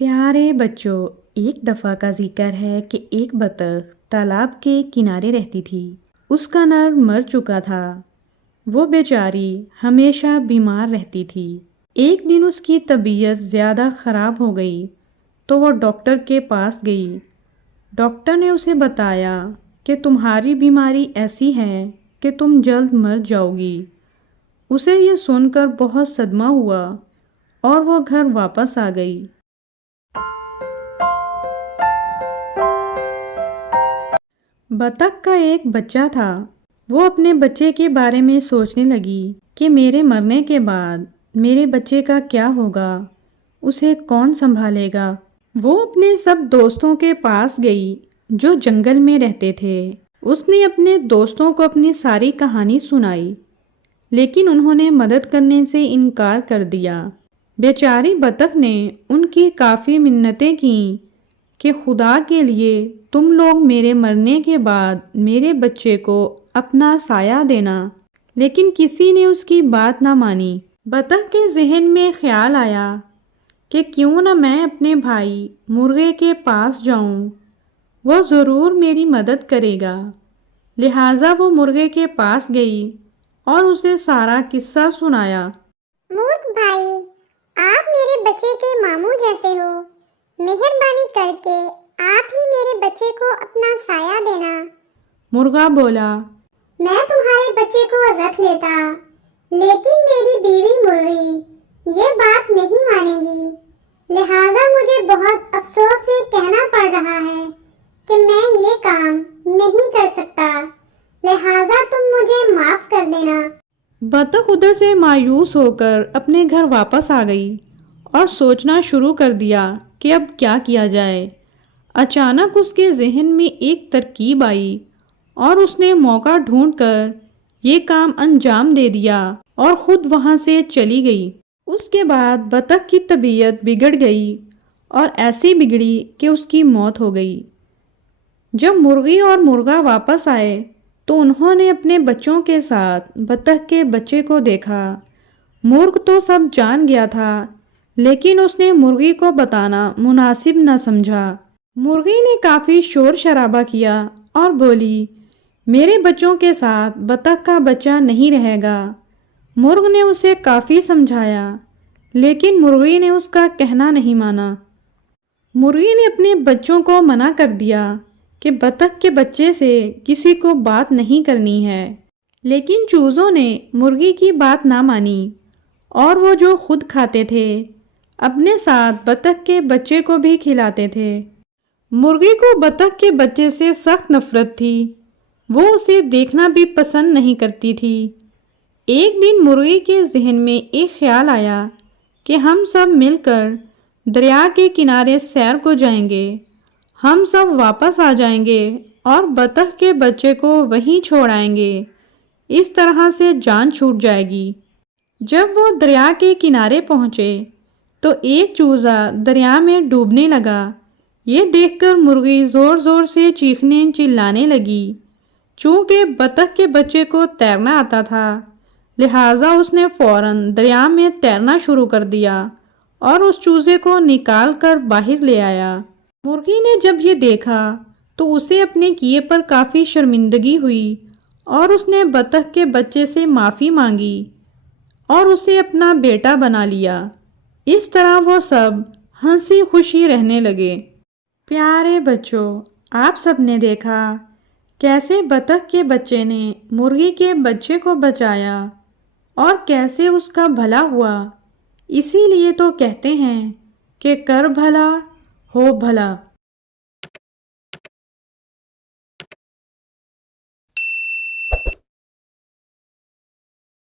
پیارے بچوں، ایک دفعہ کا ذکر ہے کہ ایک بطخ تالاب کے کنارے رہتی تھی۔ اس کا نر مر چکا تھا۔ وہ بیچاری ہمیشہ بیمار رہتی تھی۔ ایک دن اس کی طبیعت زیادہ خراب ہو گئی تو وہ ڈاکٹر کے پاس گئی۔ ڈاکٹر نے اسے بتایا کہ تمہاری بیماری ایسی ہے کہ تم جلد مر جاؤ گی۔ اسے یہ سن کر بہت صدمہ ہوا اور وہ گھر واپس آ گئی۔ بطخ کا ایک بچہ تھا۔ وہ اپنے بچے کے بارے میں سوچنے لگی کہ میرے مرنے کے بعد میرے بچے کا کیا ہوگا، اسے کون سنبھالے گا۔ وہ اپنے سب دوستوں کے پاس گئی جو جنگل میں رہتے تھے۔ اس نے اپنے دوستوں کو اپنی ساری کہانی سنائی، لیکن انہوں نے مدد کرنے سے انکار کر دیا۔ بیچاری بطخ نے ان کی کافی منتیں کیں کہ خدا کے لیے تم لوگ میرے مرنے کے بعد میرے بچے کو اپنا سایہ دینا، لیکن کسی نے اس کی بات نہ مانی۔ بطخ کے ذہن میں خیال آیا کہ کیوں نہ میں اپنے بھائی مرغے کے پاس جاؤں، وہ ضرور میری مدد کرے گا۔ لہٰذا وہ مرغے کے پاس گئی اور اسے سارا قصہ سنایا۔ مرغ بھائی، آپ میرے بچے کے ماموں جیسے ہو، مہربانی کر کے آپ ہی میرے بچے کو اپنا سایہ دینا۔ مرغا بولا، میں تمہارے بچے کو رکھ لیتا، لیکن میری بیوی مرغی یہ بات نہیں مانے گی، لہٰذا مجھے بہت افسوس سے کہنا پڑ رہا ہے کہ میں یہ کام نہیں کر سکتا، لہٰذا تم مجھے معاف کر دینا۔ بطخ ادھر سے مایوس ہو کر اپنے گھر واپس آ گئی اور سوچنا شروع کر دیا کہ اب کیا کیا جائے۔ اچانک اس کے ذہن میں ایک ترکیب آئی اور اس نے موقع ڈھونڈ کر یہ کام انجام دے دیا اور خود وہاں سے چلی گئی۔ اس کے بعد بطخ کی طبیعت بگڑ گئی اور ایسی بگڑی کہ اس کی موت ہو گئی۔ جب مرغی اور مرغا واپس آئے تو انہوں نے اپنے بچوں کے ساتھ بطخ کے بچے کو دیکھا۔ مرغ تو سب جان گیا تھا، لیکن اس نے مرغی کو بتانا مناسب نہ سمجھا۔ مرغی نے کافی شور شرابہ کیا اور بولی، میرے بچوں کے ساتھ بطخ کا بچہ نہیں رہے گا۔ مرغ نے اسے کافی سمجھایا، لیکن مرغی نے اس کا کہنا نہیں مانا۔ مرغی نے اپنے بچوں کو منع کر دیا کہ بطخ کے بچے سے کسی کو بات نہیں کرنی ہے، لیکن چوزوں نے مرغی کی بات نہ مانی اور وہ جو خود کھاتے تھے اپنے ساتھ بطخ کے بچے کو بھی کھلاتے تھے۔ مرغی کو بطخ کے بچے سے سخت نفرت تھی، وہ اسے دیکھنا بھی پسند نہیں کرتی تھی۔ ایک دن مرغی کے ذہن میں ایک خیال آیا کہ ہم سب مل کر دریا کے کنارے سیر کو جائیں گے، ہم سب واپس آ جائیں گے اور بطخ کے بچے کو وہیں چھوڑ آئیں گے، اس طرح سے جان چھوٹ جائے گی۔ جب وہ دریا کے کنارے پہنچے تو ایک چوزا دریا میں ڈوبنے لگا۔ یہ دیکھ کر مرغی زور زور سے چیخنے چلانے لگی۔ چونکہ بطخ کے بچے کو تیرنا آتا تھا، لہٰذا اس نے فوراً دریا میں تیرنا شروع کر دیا اور اس چوزے کو نکال کر باہر لے آیا۔ مرغی نے جب یہ دیکھا تو اسے اپنے کیے پر کافی شرمندگی ہوئی اور اس نے بطخ کے بچے سے معافی مانگی اور اسے اپنا بیٹا بنا لیا۔ اس طرح وہ سب ہنسی خوشی رہنے لگے۔ پیارے بچوں، آپ سب نے دیکھا کیسے بطخ کے بچے نے مرغی کے بچے کو بچایا اور کیسے اس کا بھلا ہوا۔ اسی لیے تو کہتے ہیں کہ کر بھلا ہو بھلا۔